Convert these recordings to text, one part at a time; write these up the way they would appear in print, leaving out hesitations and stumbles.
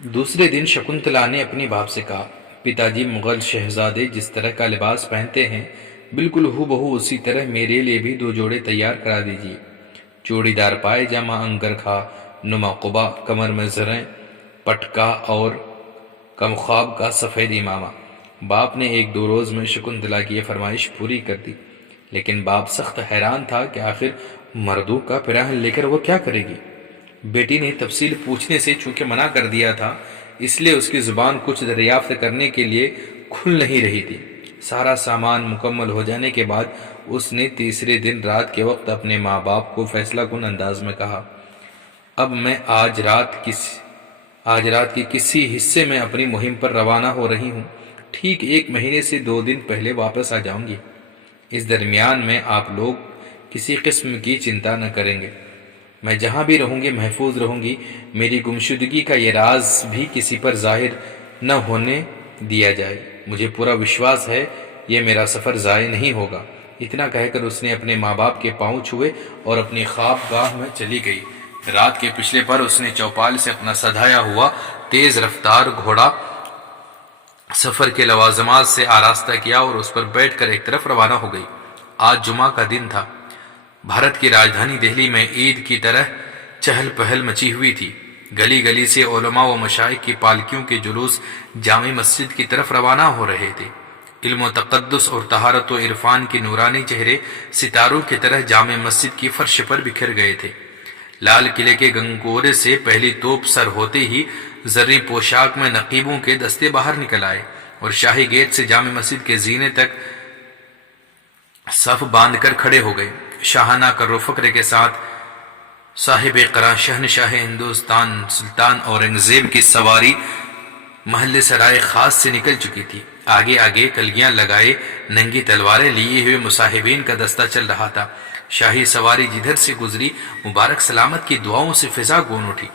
دوسرے دن شکنتلا نے اپنی باپ سے کہا، پتا جی، مغل شہزادے جس طرح کا لباس پہنتے ہیں بالکل ہو بہو اسی طرح میرے لیے بھی 2 جوڑے تیار کرا دیجیے۔ چوڑی دار پائے جامہ، انگرکھا نما قبا، کمر میں زریں پٹکا اور کمخواب کا سفید امامہ۔ باپ نے 1-2 روز میں شکنتلا کی یہ فرمائش پوری کر دی، لیکن باپ سخت حیران تھا کہ آخر مردوں کا پیراہن لے کر وہ کیا کرے گی۔ بیٹی نے تفصیل پوچھنے سے چونکہ منع کر دیا تھا، اس لیے اس کی زبان کچھ دریافت کرنے کے لیے کھل نہیں رہی تھی۔ سارا سامان مکمل ہو جانے کے بعد اس نے تیسرے دن رات کے وقت اپنے ماں باپ کو فیصلہ کن انداز میں کہا، اب میں آج رات کے کسی حصے میں اپنی مہم پر روانہ ہو رہی ہوں۔ ٹھیک 1 مہینے سے 2 دن پہلے واپس آ جاؤں گی۔ اس درمیان میں آپ لوگ کسی قسم کی چنتا نہ کریں گے۔ میں جہاں بھی رہوں گی محفوظ رہوں گی۔ میری گمشدگی کا یہ راز بھی کسی پر ظاہر نہ ہونے دیا جائے۔ مجھے پورا وشواس ہے یہ میرا سفر ضائع نہیں ہوگا۔ اتنا کہہ کر اس نے اپنے ماں باپ کے پاؤں چھوئے اور اپنی خواب گاہ میں چلی گئی۔ رات کے پچھلے پر اس نے چوپال سے اپنا سدھایا ہوا تیز رفتار گھوڑا سفر کے لوازمات سے آراستہ کیا اور اس پر بیٹھ کر ایک طرف روانہ ہو گئی۔ آج جمعہ کا دن تھا۔ بھارت کی راجدھانی دہلی میں عید کی طرح چہل پہل مچی ہوئی تھی۔ گلی گلی سے علماء و مشائخ کی پالکیوں کے جلوس جامع مسجد کی طرف روانہ ہو رہے تھے۔ علم و تقدس اور طہارت و عرفان کے نورانی چہرے ستاروں کی طرح جامع مسجد کی فرش پر بکھر گئے تھے۔ لال قلعے کے گنگورے سے پہلی توپ سر ہوتے ہی زرعی پوشاک میں نقیبوں کے دستے باہر نکل آئے اور شاہی گیٹ سے جامع مسجد کے زینے تک صف باندھ کر کھڑے ہو گئے۔ شاہانہ کر و فکر کے ساتھ صاحب قرا شہنشاہ ہندوستان سلطان اورنگزیب کی سواری محل سرائے خاص سے نکل چکی تھی۔ آگے آگے کلگیاں لگائے ننگی تلواریں لیے ہوئے مصاحبین کا دستہ چل رہا تھا۔ شاہی سواری جدھر سے گزری مبارک سلامت کی دعاؤں سے فضا گون اٹھی۔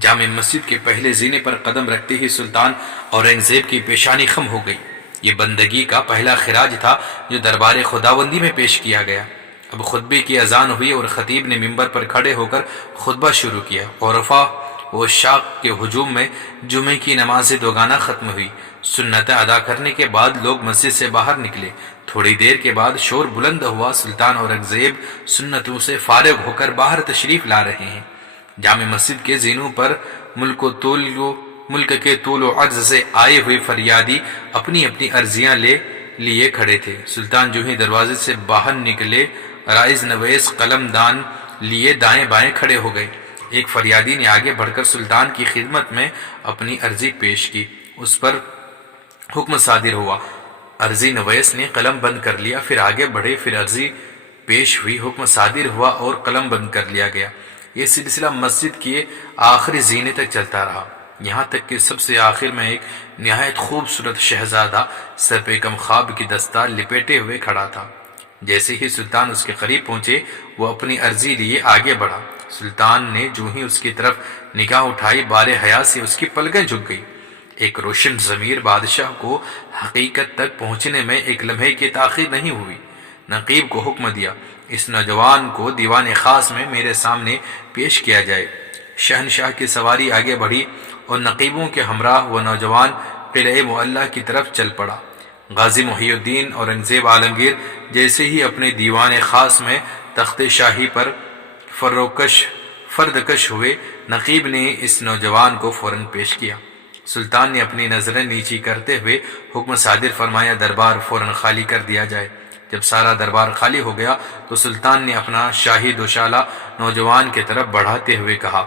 جامع مسجد کے پہلے زینے پر قدم رکھتے ہی سلطان اورنگزیب کی پیشانی خم ہو گئی۔ یہ بندگی کا پہلا خراج تھا جو دربار خداوندی میں پیش کیا گیا۔ اب خطبے کی اذان ہوئی اور خطیب نے ممبر پر کھڑے ہو کر خطبہ شروع کیا۔ عرفا و شاق کے ہجوم میں جمعے کی نماز 2 ختم ہوئی۔ سنتیں ادا کرنے کے بعد لوگ مسجد سے باہر نکلے۔ تھوڑی دیر کے بعد شور بلند ہوا، سلطان اورنگزیب سنتوں سے فارغ ہو کر باہر تشریف لا رہے ہیں۔ جامع مسجد کے زینوں پر ملک کے طول و عرض سے آئے ہوئے فریادی اپنی اپنی عرضیاں لیے کھڑے تھے۔ سلطان جو ہی دروازے سے باہر نکلے، رائز نویس قلم دان لیے دائیں بائیں کھڑے ہو گئے۔ ایک فریادی نے آگے بڑھ کر سلطان کی خدمت میں اپنی عرضی پیش کی۔ اس پر حکم صادر ہوا۔ عرضی نویس نے قلم بند کر لیا، پھر آگے بڑھے، پھر عرضی پیش ہوئی، حکم صادر ہوا اور قلم بند کر لیا گیا۔ یہ سلسلہ مسجد کے آخری زینے تک چلتا رہا، یہاں تک کہ سب سے آخر میں ایک نہایت خوبصورت شہزادہ سر پہ کمخواب کی دستار لپیٹے ہوئے کھڑا تھا۔ جیسے ہی سلطان اس کے قریب پہنچے، وہ اپنی عرضی لیے آگے بڑھا۔ سلطان نے جو ہی اس کی طرف نگاہ اٹھائی، بار حیا سے اس کی پلکیں جھک گئی۔ ایک روشن ضمیر بادشاہ کو حقیقت تک پہنچنے میں ایک لمحے کی تاخیر نہیں ہوئی۔ نقیب کو حکم دیا، اس نوجوان کو دیوان خاص میں میرے سامنے پیش کیا جائے۔ شہنشاہ کی سواری آگے بڑھی اور نقیبوں کے ہمراہ وہ نوجوان قلعہ معلیٰ کی طرف چل پڑا۔ غازی محی الدین اورنگزیب عالمگیر جیسے ہی اپنے دیوان خاص میں تخت شاہی پر فردکش ہوئے، نقیب نے اس نوجوان کو فوراً پیش کیا۔ سلطان نے اپنی نظریں نیچی کرتے ہوئے حکم صادر فرمایا، دربار فوراً خالی کر دیا جائے۔ جب سارا دربار خالی ہو گیا تو سلطان نے اپنا شاہی دوشالہ نوجوان کی طرف بڑھاتے ہوئے کہا،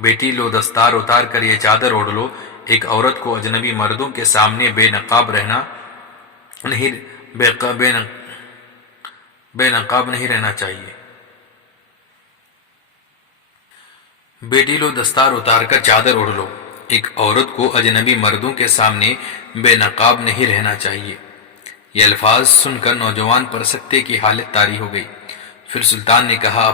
بیٹی لو، دستار اتار کر یہ چادر اوڑھ لو۔ ایک عورت کو اجنبی مردوں کے سامنے بے نقاب نہیں رہنا چاہیے۔ بیٹی لو، دستار اتار کر چادر اوڑھ لو۔ ایک عورت کو اجنبی مردوں کے سامنے بے نقاب نہیں رہنا چاہیے۔ یہ الفاظ سن کر نوجوان پر سکتے کی حالت طاری ہو گئی۔ پھر سلطان نے کہا،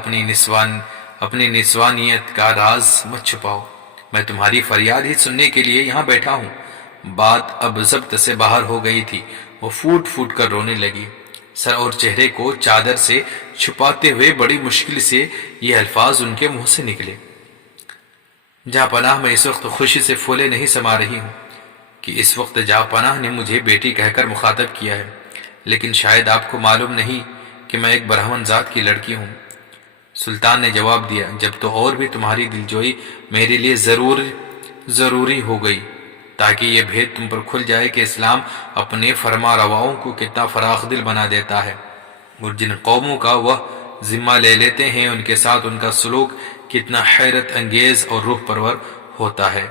اپنی نسوانیت کا راز مت چھپاؤ، میں تمہاری فریاد ہی سننے کے لیے یہاں بیٹھا ہوں۔ بات اب ضبط سے باہر ہو گئی تھی، وہ پھوٹ پھوٹ کر رونے لگی، سر اور چہرے کو چادر سے چھپاتے ہوئے بڑی مشکل سے یہ الفاظ ان کے منہ سے نکلے، جہاں پناہ میں اس وقت خوشی سے پھولے نہیں سما رہی ہوں کہ اس وقت جہاں پناہ نے مجھے بیٹی کہہ کر مخاطب کیا ہے، لیکن شاید آپ کو معلوم نہیں کہ میں ایک برہمن ذات کی لڑکی ہوں۔ سلطان نے جواب دیا، جب تو اور بھی تمہاری دلجوئی میرے لیے ضروری ہو گئی تاکہ یہ بھید تم پر کھل جائے کہ اسلام اپنے فرما رواؤں کو کتنا فراخ دل بنا دیتا ہے، اور جن قوموں کا وہ ذمہ لے لیتے ہیں ان کے ساتھ ان کا سلوک کتنا حیرت انگیز اور روح پرور ہوتا ہے۔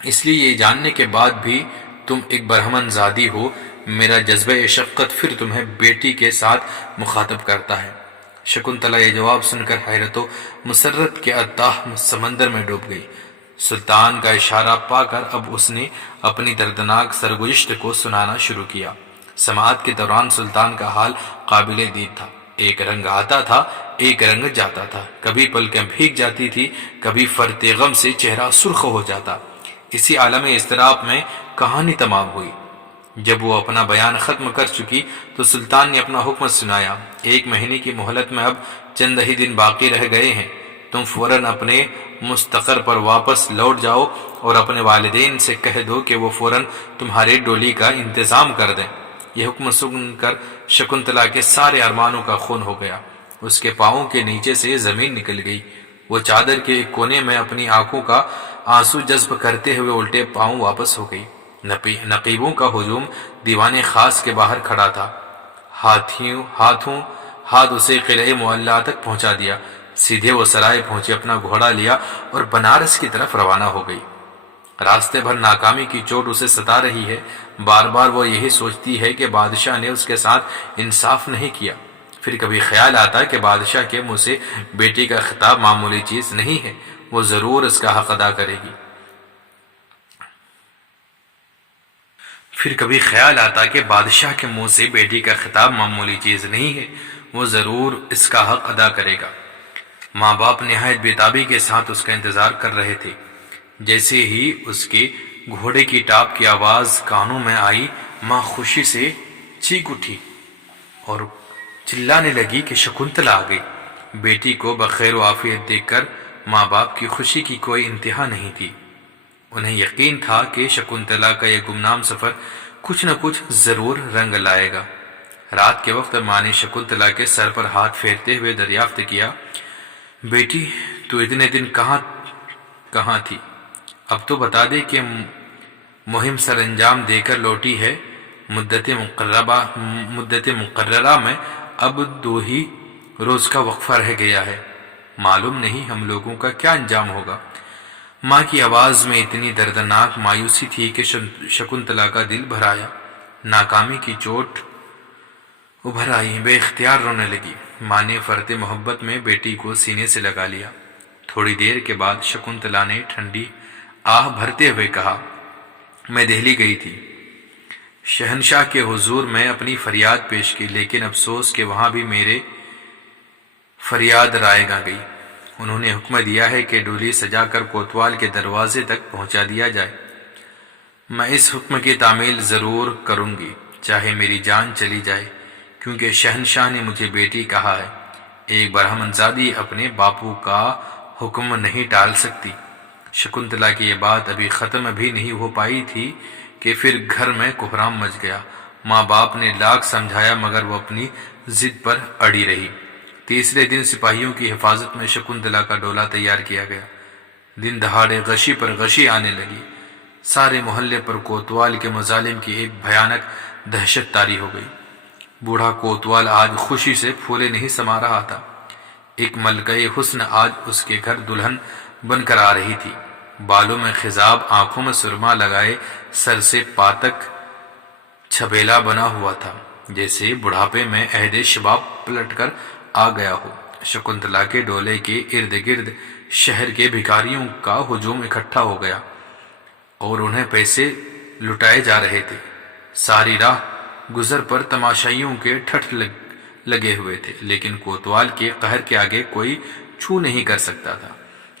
اس لیے یہ جاننے کے بعد بھی تم ایک برہمن زادی ہو، میرا جذبہ شفقت پھر تمہیں بیٹی کے ساتھ مخاطب کرتا ہے۔ شکنتلا یہ جواب سن کر حیرت و مسرت کے اتاہ سمندر میں ڈوب گئی۔ سلطان کا اشارہ پا کر اب اس نے اپنی دردناک سرگزشت کو سنانا شروع کیا۔ سماعت کے دوران سلطان کا حال قابل دید تھا۔ ایک رنگ آتا تھا، ایک رنگ جاتا تھا، کبھی پلکیں بھیگ جاتی تھی، کبھی فرط غم سے چہرہ سرخ ہو جاتا۔ اسی عالم اضطراب میں کہانی تمام ہوئی۔ جب وہ اپنا بیان ختم کر چکی تو سلطان نے اپنا حکم سنایا، 1 مہینے کی مہلت میں اب چند ہی دن باقی رہ گئے ہیں، تم فوراً اپنے مستقر پر واپس لوٹ جاؤ اور اپنے والدین سے کہہ دو کہ وہ فوراً تمہارے ڈولی کا انتظام کر دیں۔ یہ حکم سن کر شکنتلا کے سارے ارمانوں کا خون ہو گیا، اس کے پاؤں کے نیچے سے زمین نکل گئی۔ وہ چادر کے ایک کونے میں اپنی آنکھوں کا آنسو جذب کرتے ہوئے الٹے پاؤں واپس ہو گئی۔ نقیبوں کا ہجوم دیوان خاص کے باہر کھڑا تھا، ہاتھ اسے قلعہ معلیٰ تک پہنچا دیا۔ سیدھے وہ سرائے پہنچی، اپنا گھوڑا لیا اور بنارس کی طرف روانہ ہو گئی۔ راستے بھر ناکامی کی چوٹ اسے ستا رہی ہے، بار بار وہ یہی سوچتی ہے کہ بادشاہ نے اس کے ساتھ انصاف نہیں کیا۔ پھر کبھی خیال آتا کہ بادشاہ کے منہ سے بیٹی کا خطاب معمولی چیز نہیں ہے، وہ ضرور اس کا حق ادا کرے گی۔ پھر کبھی خیال آتا کہ بادشاہ کے منہ سے بیٹی کا خطاب معمولی چیز نہیں ہے، وہ ضرور اس کا حق ادا کرے گا۔ ماں باپ نہایت بےتابی کے ساتھ اس کا انتظار کر رہے تھے۔ جیسے ہی اس کے گھوڑے کی ٹاپ کی آواز کانوں میں آئی، ماں خوشی سے چیخ اٹھی اور چلانے لگی کہ شکنتلا آ گئی۔ بیٹی کو بخیر و عافیت دیکھ کر ماں باپ کی خوشی کی کوئی انتہا نہیں تھی۔ انہیں یقین تھا کہ شکنتلا کا یہ گمنام سفر کچھ نہ کچھ ضرور رنگ لائے گا۔ رات کے وقت ماں نے شکنتلا کے سر پر ہاتھ پھیرتے ہوئے دریافت کیا، بیٹی تو اتنے دن کہاں تھی؟ اب تو بتا دے کہ مہم سر انجام دے کر لوٹی ہے۔ مدت مقررہ میں اب 2 ہی روز کا وقفہ رہ گیا ہے، معلوم نہیں ہم لوگوں کا کیا انجام ہوگا۔ ماں کی آواز میں اتنی دردناک مایوسی تھی کہ شکنتلا کا دل بھر آیا۔ ناکامی کی چوٹ ابھر آئی، بے اختیار رونے لگی۔ ماں نے فرط محبت میں بیٹی کو سینے سے لگا لیا۔ تھوڑی دیر کے بعد شکنتلا نے ٹھنڈی آہ بھرتے ہوئے کہا، میں دہلی گئی تھی، شہنشاہ کے حضور میں اپنی فریاد پیش کی، لیکن افسوس کہ وہاں بھی میرے فریاد رائے گا گئی۔ انہوں نے حکم دیا ہے کہ ڈولی سجا کر کوتوال کے دروازے تک پہنچا دیا جائے۔ میں اس حکم کی تعمیل ضرور کروں گی، چاہے میری جان چلی جائے، کیونکہ شہنشاہ نے مجھے بیٹی کہا ہے۔ ایک برہمن زادی اپنے باپو کا حکم نہیں ٹال سکتی۔ شکنتلا کی یہ بات ابھی ختم بھی نہیں ہو پائی تھی کہ پھر گھر میں کوہرام مچ گیا۔ ماں باپ نے لاکھ سمجھایا مگر وہ اپنی ضد پر اڑی رہی۔ تیسرے دن سپاہیوں کی حفاظت میں شکنتلا کا ڈولا تیار کیا گیا۔ دن دہاڑے غشی پر غشی آنے لگی۔ سارے محلے پر کوتوال کے مظالم کی ایک بھیانک دہشت طاری ہو گئی۔ بوڑھا کوتوال آج خوشی سے پھولے نہیں سما رہا تھا۔ ایک ملکہ حسن آج اس کے گھر دلہن بن کر آ رہی تھی۔ بالوں میں خضاب، آنکھوں میں سرما لگائے، سر سے پا تک چھبیلا بنا ہوا تھا، جیسے بڑھاپے میں عہد شباب پلٹ کر آ گیا ہو۔ شکنتلا کے ڈولے کے ارد گرد شہر کے بھکاریوں کا ہجوم اکٹھا ہو گیا اور انہیں پیسے لٹائے جا رہے تھے۔ ساری راہ گزر پر تماشائیوں کے ٹھٹھ لگے ہوئے تھے، لیکن کوتوال کے قہر کے آگے کوئی چھو نہیں کر سکتا تھا۔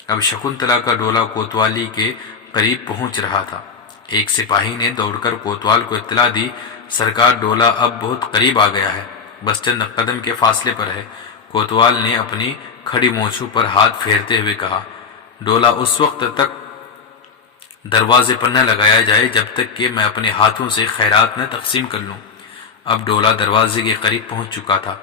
اب شکنتلا کا ڈولا کوتوالی کے قریب پہنچ رہا تھا۔ ایک سپاہی نے دوڑ کر کوتوال کو اطلاع دی، سرکار ڈولا اب بہت قریب آ گیا ہے، بس چند قدم کے فاصلے پر ہے۔ کوتوال نے اپنی کھڑی مونچھوں پر ہاتھ پھیرتے ہوئے کہا، ڈولا اس وقت تک دروازے پر نہ لگایا جائے جب تک کہ میں اپنے ہاتھوں سے خیرات نہ تقسیم کر لوں۔ اب ڈولا دروازے کے قریب پہنچ چکا تھا۔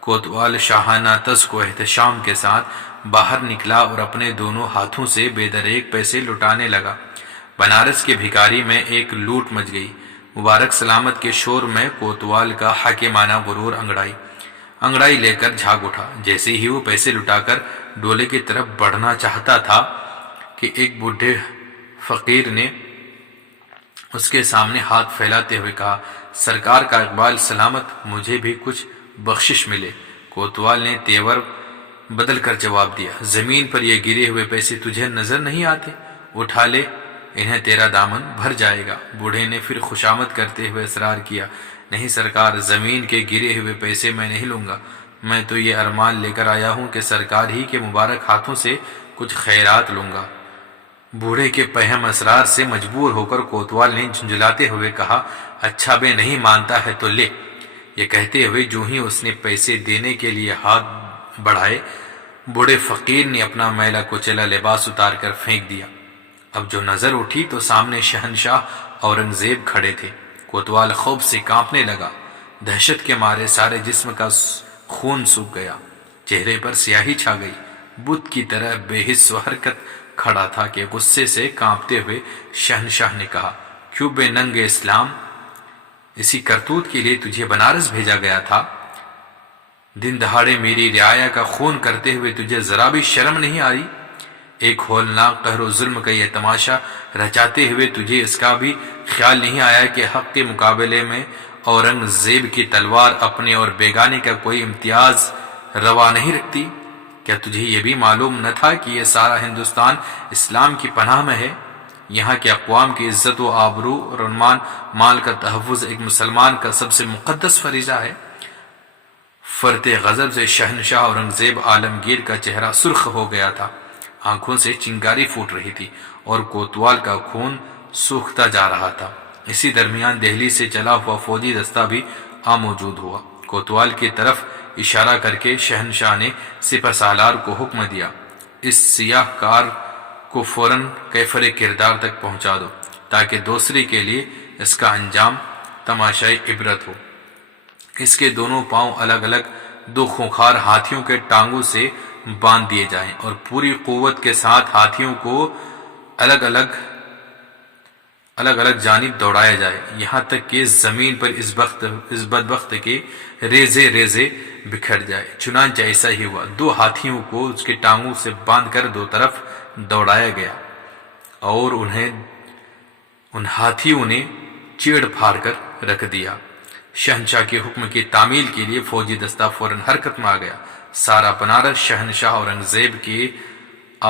کوتوال شاہانہ طرز کو احتشام کے ساتھ باہر نکلا اور اپنے دونوں ہاتھوں سے بے دریغ پیسے لٹانے لگا۔ بنارس کے بھکاری میں ایک لوٹ مچ گئی۔ مبارک سلامت کے شور میں کوتوال کا حاکمانہ غرور انگڑائی لے کر جھاگ اٹھا۔ جیسے ہی وہ پیسے لٹا کر ڈولے کی طرف بڑھنا چاہتا تھا کہ ایک بوڑھے فقیر نے اس کے سامنے ہاتھ پھیلاتے ہوئے کہا، سرکار کا اقبال سلامت، مجھے بھی کچھ بخشش ملے۔ کوتوال نے تیور بدل کر جواب دیا، زمین پر یہ گرے ہوئے پیسے تجھے نظر نہیں آتے؟ اٹھا لے، انہیں تیرا دامن بھر جائے گا۔ بوڑھے نے پھر خوشامد کرتے ہوئے اصرار کیا، نہیں سرکار، زمین کے گرے ہوئے پیسے میں نہیں لوں گا، میں تو یہ ارمان لے کر آیا ہوں کہ سرکار ہی کے مبارک ہاتھوں سے کچھ خیرات لوں گا۔ بوڑھے کے پہم اسرار سے مجبور ہو کر کوتوال نے جھنجھلاتے ہوئے کہا، اچھا بے نہیں مانتا ہے تو لے۔ یہ کہتے ہوئے جو ہی اس نے پیسے دینے کے لیے ہاتھ بڑھائے، بوڑھے فقیر نے اپنا میلا کچیلا لباس اتار کر پھینک دیا۔ اب جو نظر اٹھی تو سامنے شہنشاہ اورنگزیب کھڑے تھے۔ کوتوال خوف سے کانپنے لگا، دہشت کے مارے سارے جسم کا خون سوکھ گیا، چہرے پر سیاہی چھا گئی، بت کی طرح بے حس و حرکت کھڑا تھا کہ غصے سے کانپتے ہوئے شہنشاہ نے کہا، کیوں بے ننگ اسلام، اسی کرتوت کے لیے تجھے بنارس بھیجا گیا تھا؟ دن دہاڑے میری رعایا کا خون کرتے ہوئے تجھے ذرا بھی شرم نہیں آئی؟ ایک ہولناک قہر و ظلم کا یہ تماشا رچاتے ہوئے تجھے اس کا بھی خیال نہیں آیا کہ حق کے مقابلے میں اورنگزیب کی تلوار اپنے اور بیگانے کا کوئی امتیاز روا نہیں رکھتی؟ کیا تجھے یہ بھی معلوم نہ تھا کہ یہ سارا ہندوستان اسلام کی پناہ میں ہے؟ یہاں کے اقوام کی عزت و آبرو اور مال کا تحفظ ایک مسلمان کا سب سے مقدس فریضہ ہے۔ فرط غضب سے شہنشاہ اورنگزیب عالمگیر کا چہرہ سرخ ہو گیا تھا، آنکھوں سے چنگاری پھوٹ رہی تھی اور کوتوال کا خون سوکھتا جا رہا تھا۔ اسی درمیان دہلی سے چلا ہوا فوجی دستہ بھی موجود ہوا۔ کوتوال کی طرف اشارہ کر کے شہنشاہ نے سپہ سالار کو حکم دیا، اس سیاہ کار کو فوراً کیفر کردار تک پہنچا دو تاکہ دوسرے کے لیے اس کا انجام تماشائی عبرت ہو۔ اس کے دونوں پاؤں الگ الگ دو خونخوار ہاتھیوں کے ٹانگوں سے باندھ دیے جائیں اور پوری قوت کے ساتھ ہاتھیوں کو الگ الگ جانب دوڑایا جائے، یہاں تک کہ زمین پر اس بدبخت کے ریزے ریزے بکھر جائے۔ چنانچہ ایسا ہی ہوا، دو ہاتھیوں کو اس کے ٹانگوں سے باندھ کر دو طرف دوڑایا گیا اور ان ہاتھیوں نے چیڑ پھاڑ کر رکھ دیا۔ شہنشاہ کے حکم کی تعمیل کے لیے فوجی دستہ فوراً حرکت میں آ گیا۔ سارا بنارس شہنشاہ اورنگزیب کی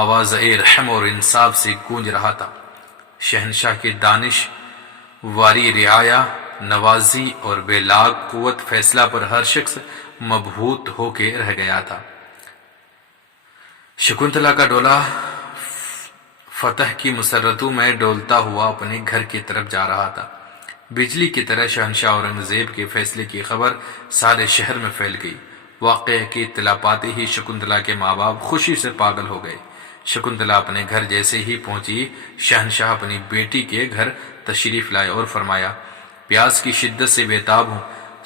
آواز رحم اور انصاف سے گونج رہا تھا۔ شہنشاہ کی دانش واری رعایا نوازی اور بے لاگ قوت فیصلہ پر ہر شخص مبہوت ہو کے رہ گیا تھا۔ شکنتلا کا ڈولا فتح کی مسرتوں میں ڈولتا ہوا اپنے گھر کی طرف جا رہا تھا۔ بجلی کی طرح شہنشاہ اورنگزیب کے فیصلے کی خبر سارے شہر میں پھیل گئی۔ واقعے کی اطلاع پاتے ہی شکنتلا کے ماں باپ خوشی سے پاگل ہو گئے۔ شکنتلا اپنے گھر جیسے ہی پہنچی، شہنشاہ اپنی بیٹی کے گھر تشریف لائے اور فرمایا، پیاس کی شدت سے بےتاب ہوں،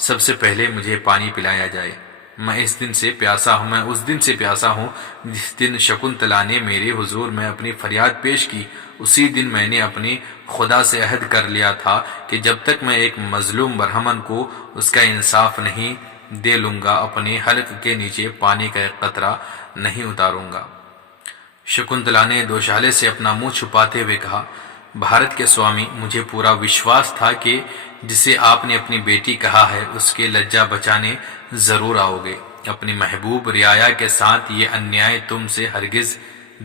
سب سے پہلے مجھے پانی پلایا جائے۔ میں اس دن سے پیاسا ہوں جس دن شکنتلا نے میرے حضور میں اپنی فریاد پیش کی۔ اسی دن میں نے اپنی خدا سے عہد کر لیا تھا کہ جب تک میں ایک مظلوم برہمن کو اس کا انصاف نہیں دے لوں گا، اپنے حلق کے نیچے پانی کا ایک قطرہ نہیں اتاروں گا۔ شکنتلا نے دوشالے سے اپنا منہ چھپاتے ہوئے کہا، بھارت کے سوامی، مجھے پورا وشواس تھا کہ جسے آپ نے اپنی بیٹی کہا ہے اس کے لجا بچانے ضرور آؤ گے۔ اپنی محبوب رعایا کے ساتھ یہ انیائے تم سے ہرگز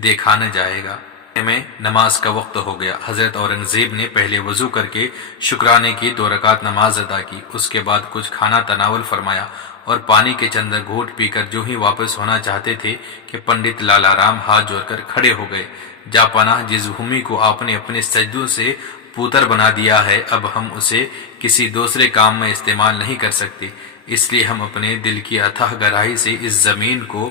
دیکھا نہ جائے گا۔ میں نماز کا وقت ہو گیا۔ حضرت اورنگزیب نے پہلے وضو کر کے شکرانے کی 2 رکعت نماز ادا کی، اس کے بعد کچھ کھانا تناول فرمایا اور پانی کے چند گھونٹ پی کر جو ہی واپس ہونا چاہتے تھے کہ پنڈت لالا رام ہاتھ جوڑ کر کھڑے ہو گئے، جا پناہ جس بھومی کو آپ نے اپنے سجدوں سے پوتر بنا دیا ہے، اب ہم اسے کسی دوسرے کام میں استعمال نہیں کر سکتے، اس لیے ہم اپنے دل کی اتھاہ گہرائی سے اس زمین کو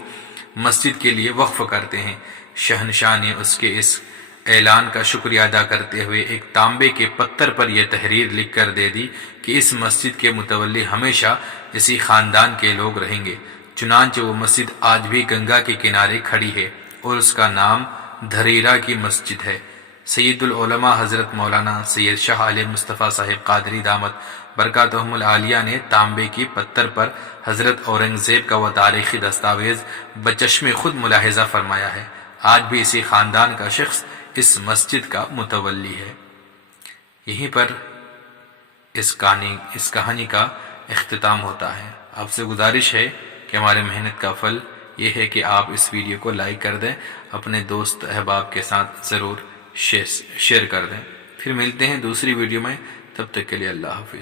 مسجد کے لیے وقف کرتے ہیں۔ شہنشاہ نے اس کے اس اعلان کا شکریہ ادا کرتے ہوئے ایک تانبے کے پتھر پر یہ تحریر لکھ کر دے دی کہ اس مسجد کے متولی ہمیشہ اسی خاندان کے لوگ رہیں گے۔ چنانچہ وہ مسجد آج بھی گنگا کے کنارے کھڑی ہے اور اس کا نام دھریرا کی مسجد ہے۔ سید العلماء حضرت مولانا سید شاہ علی مصطفیٰ صاحب قادری دامت برکاتہم العالیہ نے تانبے کی پتھر پر حضرت اورنگزیب کا وہ تاریخی دستاویز بچشم خود ملاحظہ فرمایا ہے۔ آج بھی اسی خاندان کا شخص اس مسجد کا متولی ہے۔ یہیں پر اس کہانی کا اختتام ہوتا ہے۔ آپ سے گزارش ہے کہ ہمارے محنت کا پھل یہ ہے کہ آپ اس ویڈیو کو لائک کر دیں، اپنے دوست احباب کے ساتھ ضرور شیئر کر دیں۔ پھر ملتے ہیں دوسری ویڈیو میں، تب تک کے لیے اللہ حافظ۔